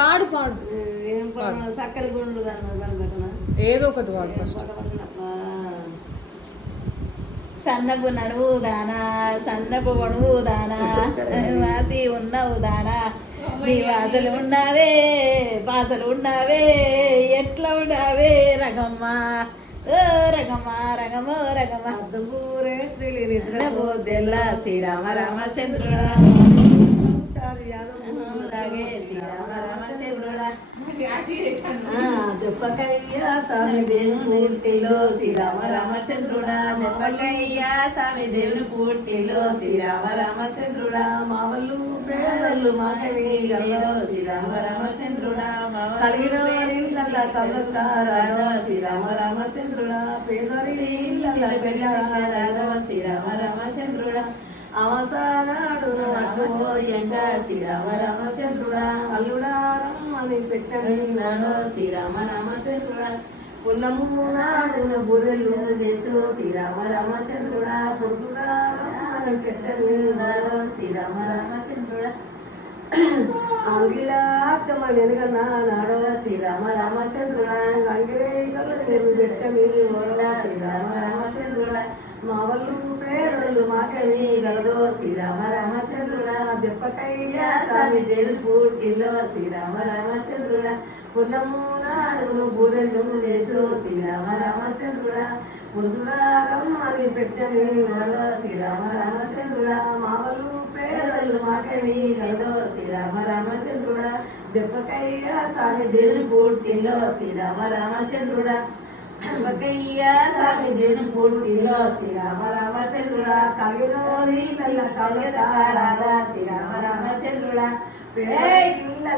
పాడు పాడు. ఏం పాడు? సక్కర గుండు దాని ఏదో ఒకటి పాడు ఫస్ట్. సన్నపు నడువు దానా, సన్నపు వణువు దానా, వాసి ఉన్నవు దానా, నీ వాసలు ఉన్నావే బాసలు ఉన్నావే, ఎట్లా ఉన్నావే రగమ్మ ఓ రగమ్మ రగమో రగమ్మ అద్దూరే శ్రీలి నిద్ర పోదెల్ల శ్రీరామ రామచంద్రుడా రాగే శ్రీరామ రామచంద్రుడా దెబ్బకయ్యా స్వామి దేవుని పూర్తిలో శ్రీరామ రామచంద్రుడా, దెబ్బకయ్యా స్వామి దేవుని పూర్తిలో శ్రీరామ రామచంద్రుడా, మా వాళ్ళు పేదలు మాకవి గల్లో శ్రీరామ రామచంద్రుడా, కలిగిన ఇళ్ళ కళ్ళకారాలో శ్రీరామ రామచంద్రుడా, పేదరి ఇళ్ళ పెళ్ళారాలో శ్రీరామ రామచంద్రుడా, అవసానాడు పోయంగ శ్రీరామ రామచంద్రుడా, అల్లుడారం అని పెట్టినాడు శ్రీరామ రామచంద్రుడా, పున్నము నాడున బుర్రెలు చేసు శ్రీరామ రామచంద్రుడా, పురుషుడారం అని పెట్టినాడు శ్రీరామ రామచంద్రుడా, అంగిలాచమని నాడో శ్రీరామ రామచంద్రుడా, అంగిరేకలు పెట్టని శ్రీరామ రామచంద్రుడా, మా వాళ్ళు పేదలు మాకవి గలదో శ్రీరామ రామచంద్రుడా, దెబ్బకయ్యా స్వామి దేవుని పూర్తిలో శ్రీరామ రామచంద్రుడా, పున్నము నాడును బుర్రెలు చేసు శ్రీరామ రామచంద్రుడా, పురుషుడారం అని పెట్టని శ్రీరామ రామచంద్రుడా, మా వాళ్ళు పేదలు మాకవి గలదో శ్రీరామ రామచంద్రుడా, దెబ్బకయ్యా స్వామి దేవుని పూర్తిలో శ్రీరామ రామచంద్రుడా, దెబ్బకయ్యా స్వామి దేవుని పూర్తిలో శ్రీరామ రామచంద్రుడా, కలిగినోని రాధా శ్రీరామ రామచంద్రుడా, ఇళ్ళ